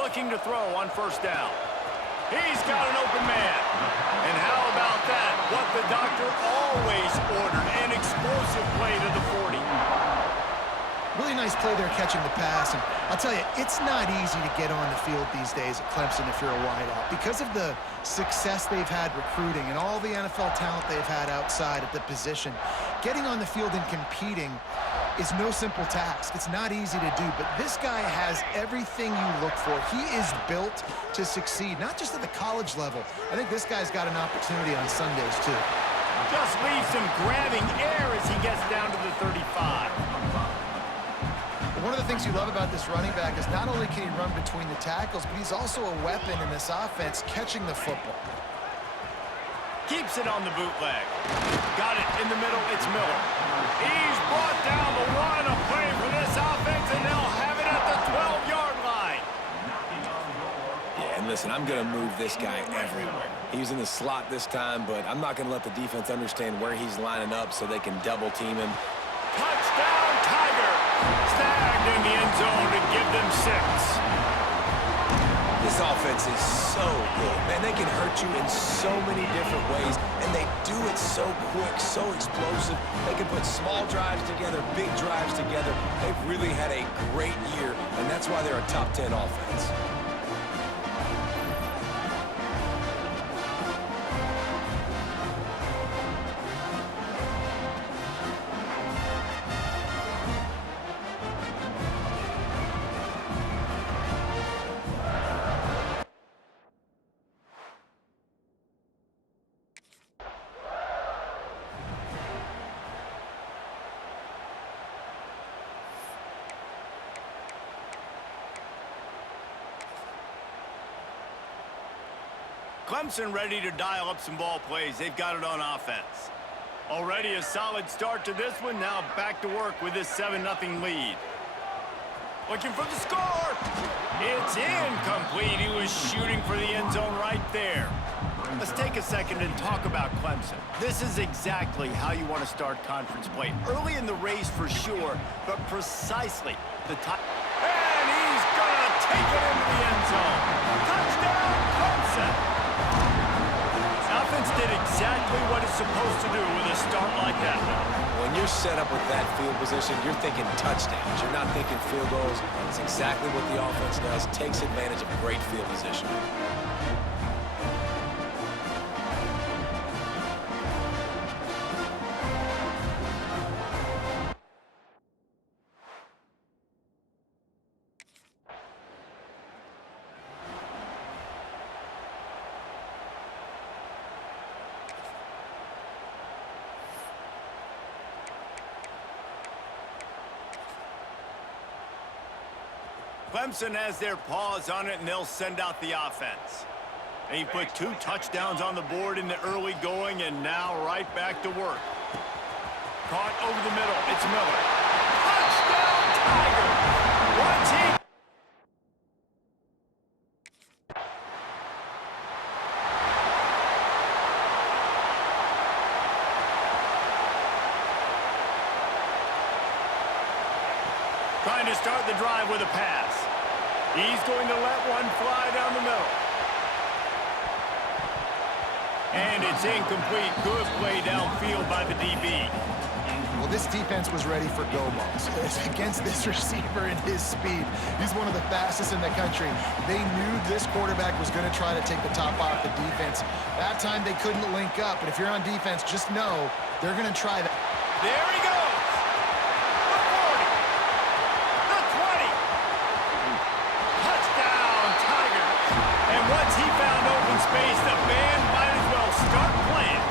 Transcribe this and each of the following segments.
Looking to throw on first down. He's got an open man. And how about that? What the doctor always ordered, an explosive play to the 40. Really nice play there catching the pass. And I'll tell you, it's not easy to get on the field these days at Clemson if you're a wideout. Because of the success they've had recruiting and all the NFL talent they've had outside at the position, getting on the field and competing is no simple task. It's not easy to do, but this guy has everything you look for. He is built to succeed, not just at the college level. I think this guy's got an opportunity on Sundays, too. Just leaves him grabbing air as he gets down to the 35. One of the things you love about this running back is not only can he run between the tackles, but he's also a weapon in this offense catching the football. Keeps it on the bootleg. Got it in the middle. It's Miller. He's brought down the run, a play for this offense, and they'll have it at the 12-yard line. Yeah, and listen, I'm going to move this guy everywhere. He's in the slot this time, but I'm not going to let the defense understand where he's lining up so they can double-team him. Touchdown, Tiger. Snagged in the end zone to give them 6. This offense is so good. Man, they can hurt you in so many different ways, and they do it so quick, so explosive. They can put small drives together, big drives together. They've really had a great year, and that's why they're a top 10 offense. Clemson ready to dial up some ball plays. They've got it on offense. Already a solid start to this one. Now back to work with this 7-0 lead. Looking for the score. It's incomplete. He was shooting for the end zone right there. Let's take a second and talk about Clemson. This is exactly how you want to start conference play. Early in the race for sure, but precisely the time. And he's going to take it into the end zone. Touchdown, Clemson. Offense did exactly what it's supposed to do with a start like that. When you're set up with that field position, you're thinking touchdowns. You're not thinking field goals. It's exactly what the offense does. Takes advantage of great field position. Clemson has their paws on it, and they'll send out the offense. They put 2 touchdowns on the board in the early going, and now right back to work. Caught over the middle. It's Miller. Touchdown, Tiger! Once he... Trying to start the drive with a pass. He's going to let one fly down the middle. And it's incomplete. Good play downfield by the DB. Well, this defense was ready for go balls. Against this receiver and his speed, he's one of the fastest in the country. They knew this quarterback was going to try to take the top off the defense. That time they couldn't link up, but if you're on defense, just know they're going to try that. There he goes. Once he found open space, the band might as well start playing.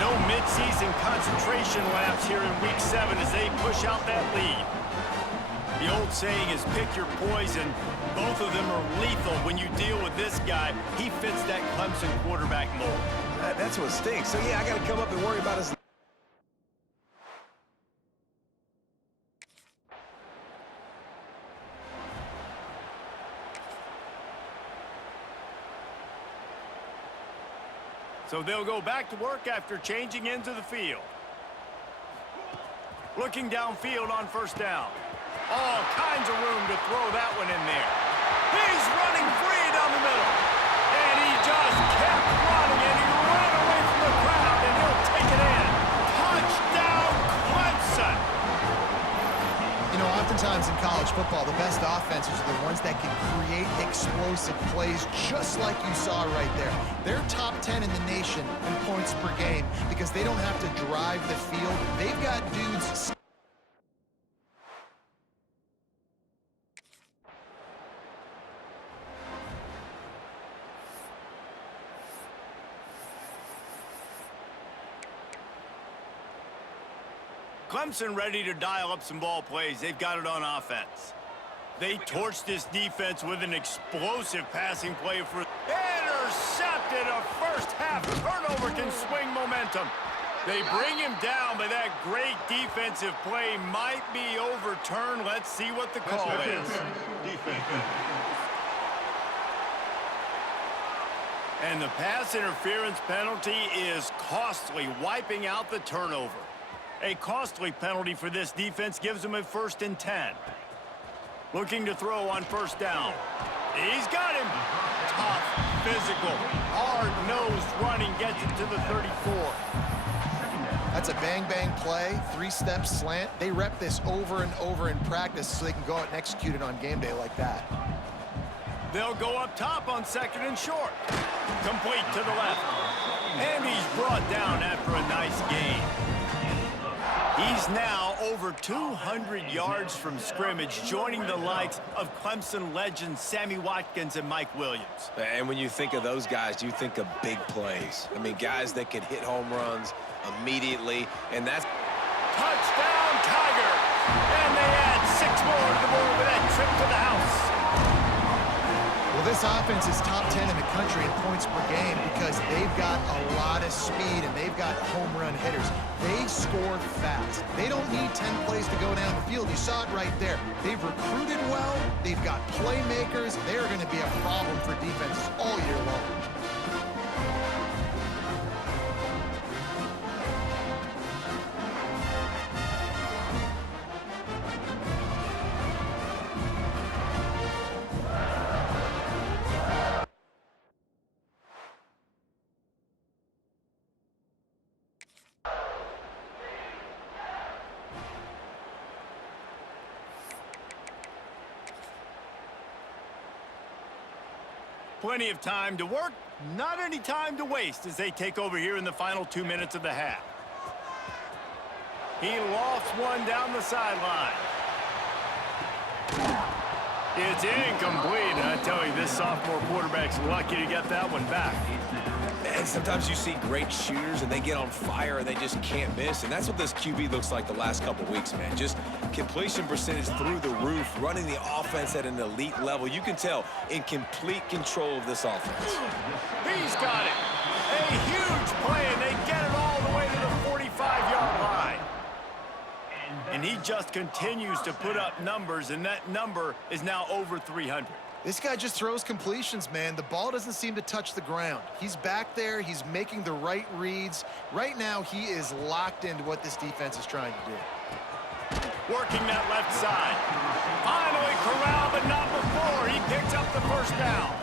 No midseason concentration laps here in Week 7 as they push out that lead. The old saying is pick your poison. Both of them are lethal when you deal with this guy. He fits that Clemson quarterback mold. That's what stinks. So, yeah, I got to come up and worry about his... So they'll go back to work after changing into the field. Looking downfield on first down. All kinds of room to throw that one in there. He's running free down the middle. And he just kept running, and he ran away from the crowd, and he'll take it in. Touchdown, Clemson! You know, oftentimes in college football, the best offenses are the ones that can create explosive plays just like you saw right there. They're top 10 in the nation in points per game because they don't have to drive the field. They've got dudes... Clemson ready to dial up some ball plays. They've got it on offense. They torched this defense with an explosive passing play for intercepted. A first-half turnover can swing momentum. They bring him down, but that great defensive play might be overturned. Let's see what the call is. And the pass interference penalty is costly, wiping out the turnover. A costly penalty for this defense gives them a 1st and 10. Looking to throw on 1st down. He's got him. Tough, physical, hard-nosed running gets it to the 34. That's a bang-bang play, 3-step slant. They rep this over and over in practice so they can go out and execute it on game day like that. They'll go up top on 2nd and short. Complete to the left. And he's brought down after a nice gain. He's now over 200 yards from scrimmage, joining the likes of Clemson legends Sammy Watkins and Mike Williams. And when you think of those guys, you think of big plays. I mean, guys that could hit home runs immediately, and that's... Touchdown, Tigers! And they add 6 more to the board with that trip to the house. Well, this offense is top 10 in the country in points per game because they've got a lot of speed and they've got home run hitters. They score fast. They don't need 10 plays to go down the field. You saw it right there. They've recruited well. They've got playmakers. They're going to be a problem for defenses all year long. Plenty of time to work, not any time to waste as they take over here in the final 2 minutes of the half. He lofts one down the sideline. It's incomplete, and I tell you, this sophomore quarterback's lucky to get that one back. And sometimes you see great shooters and they get on fire and they just can't miss. And that's what this QB looks like the last couple weeks, man. Just completion percentage through the roof, running the offense at an elite level. You can tell in complete control of this offense. He's got it. A huge play, and they get it all the way to the 45-yard line. And he just continues to put up numbers, and that number is now over 300. This guy just throws completions, man. The ball doesn't seem to touch the ground. He's back there. He's making the right reads. Right now, he is locked into what this defense is trying to do. Working that left side. Finally corralled, but not before. He picks up the 1st down.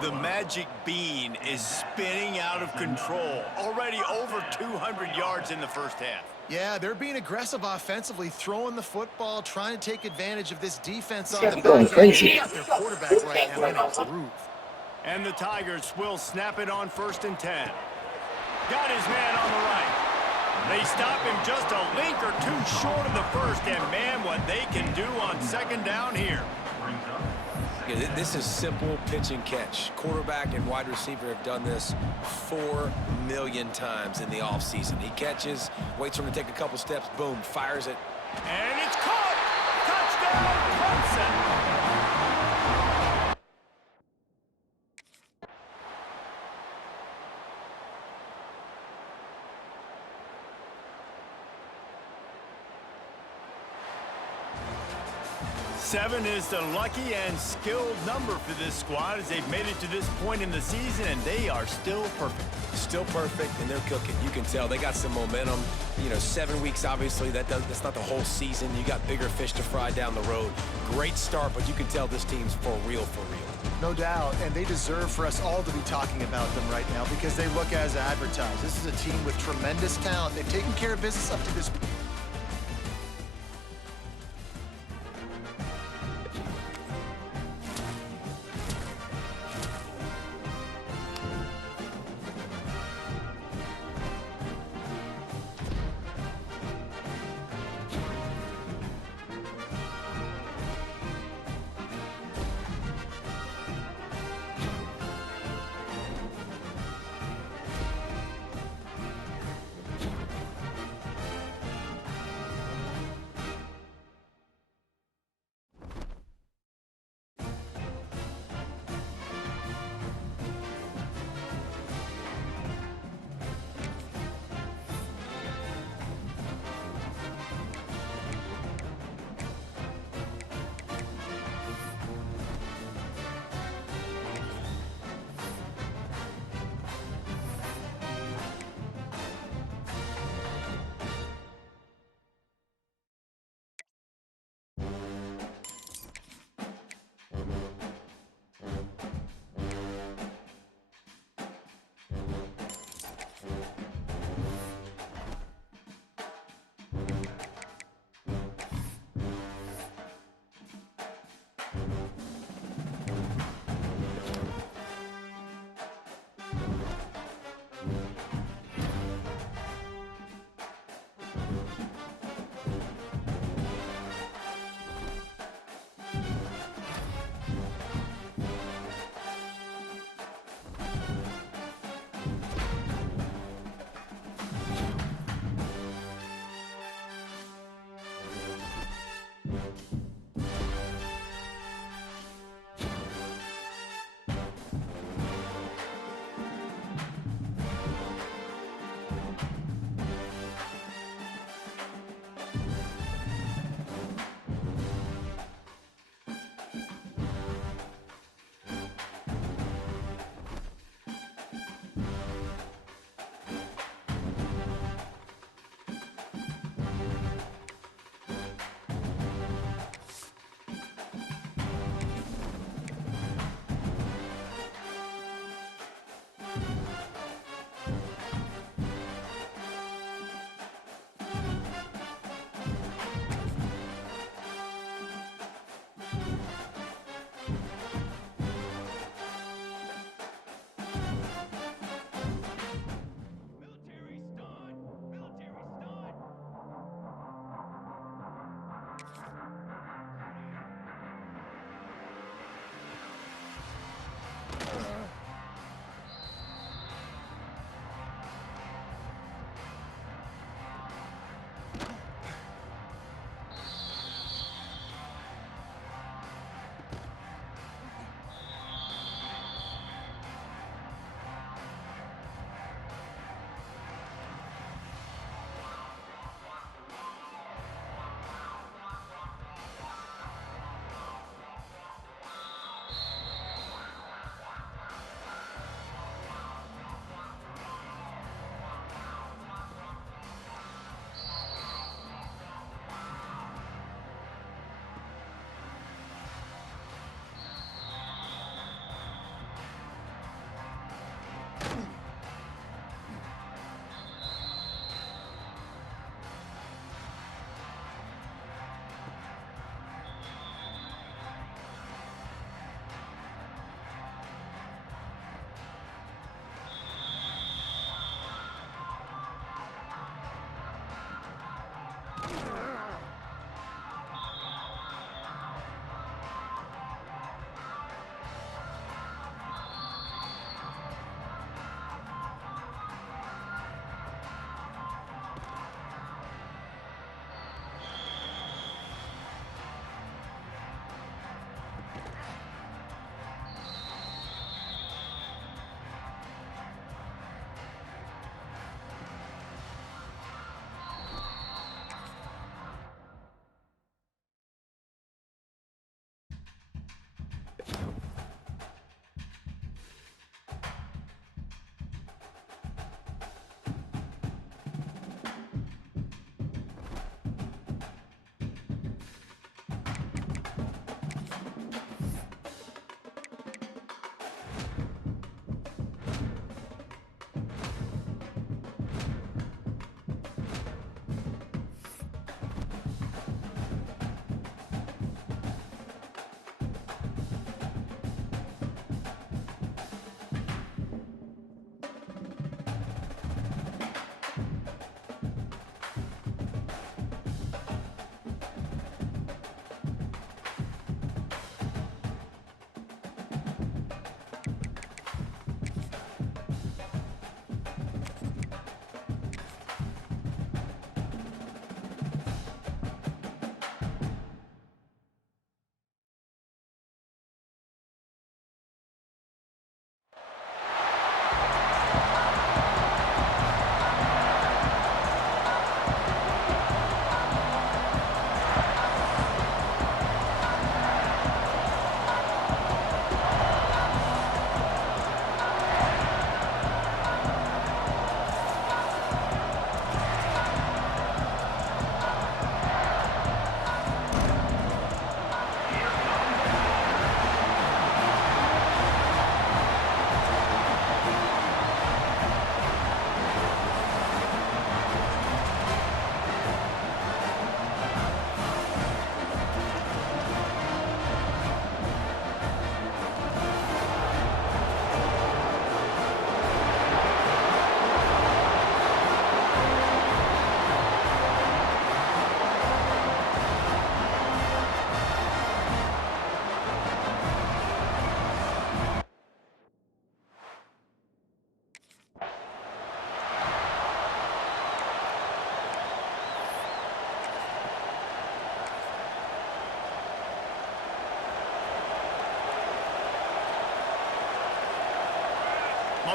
The magic bean is spinning out of control. Already over 200 yards in the 1st half. Yeah, they're being aggressive offensively, throwing the football, trying to take advantage of this defense on It's the going back end. crazy. They got their quarterback right now in a groove. And the Tigers will snap it on 1st and 10. Got his man on the right. They stop him just a link or two short of the 1st, and man, what they can do on 2nd down here. This is simple pitch and catch. Quarterback and wide receiver have done this 4 million times in the offseason. He catches, waits for him to take a couple steps, boom, fires it. And it's caught! Touchdown, Clemson! 7 is the lucky and skilled number for this squad as they've made it to this point in the season, and they are still perfect. Still perfect, and they're cooking. You can tell they got some momentum. You know, 7 weeks, obviously, that's not the whole season. You got bigger fish to fry down the road. Great start, but you can tell this team's for real, for real. No doubt, and they deserve for us all to be talking about them right now because they look as advertised. This is a team with tremendous talent. They've taken care of business up to this point.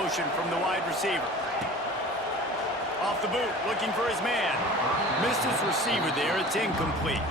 motion from the wide receiver. Off the boot, looking for his man. Missed his receiver there. It's incomplete.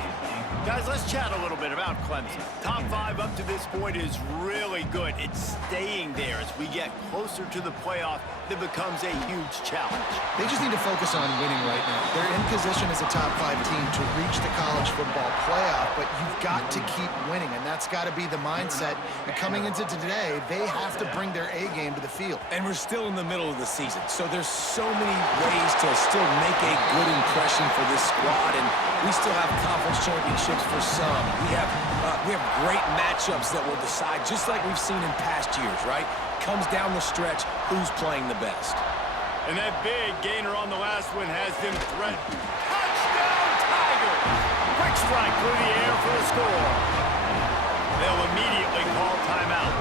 Guys, let's chat a little bit about Clemson. Top 5 up to this point is really good. It's staying there. As we get closer to the playoff, that becomes a huge challenge. They just need to focus on winning right now. They're in position as a top 5 team to reach the college football playoff, but you've got to keep winning, and that's got to be the mindset. And coming into today, they have to bring their A game to the field. And we're still in the middle of the season, so there's so many ways to still make a good impression for this squad, and we still have conference championships for some. We have great matchups that will decide, just like we've seen in past years, right? Comes down the stretch, who's playing the best. And that big gainer on the last one has them threatened. Touchdown, Tigers! Quick strike through the air for the score. They'll immediately call timeout.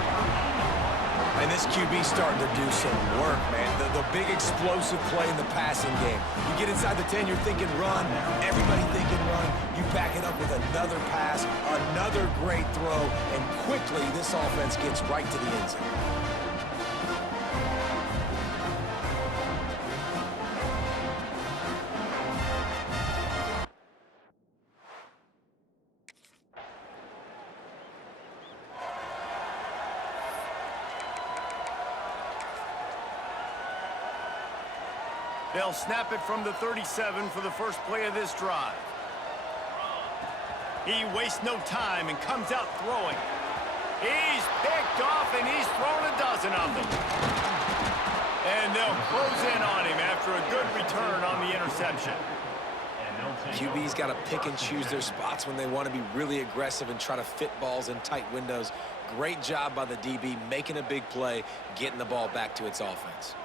And this QB's starting to do some work, man. The big explosive play in the passing game. You get inside the 10, you're thinking run. Everybody thinking run. You back it up with another pass, another great throw, and quickly this offense gets right to the end zone. They'll snap it from the 37 for the first play of this drive. He wastes no time and comes out throwing. He's picked off, and he's thrown a dozen of them. And they'll close in on him after a good return on the interception. QB's got to pick and choose their spots when they want to be really aggressive and try to fit balls in tight windows. Great job by the DB making a big play, getting the ball back to its offense.